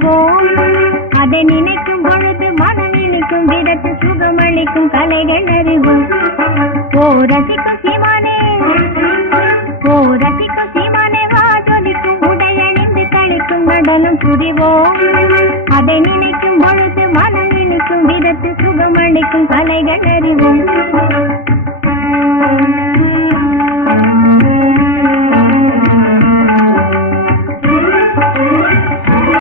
அறிவோம். அதை நினைக்கும் பொழுது மனம் இனிக்கும் விதத்து சுகமளிக்கும் கலைகள் அறிவோம். ஓ ரசிக்கும் சீமானே, ஓ ரசிக்கும் சீமானே, வா ஜொலிக்கும் உடையணிந்து கழிக்கும் நடனம் புரிவோம். அதை நினைக்கும் பொழுது மனம் இனிக்கும் விதத்து சுகமளிக்கும் கலைகள் அறிவோம்.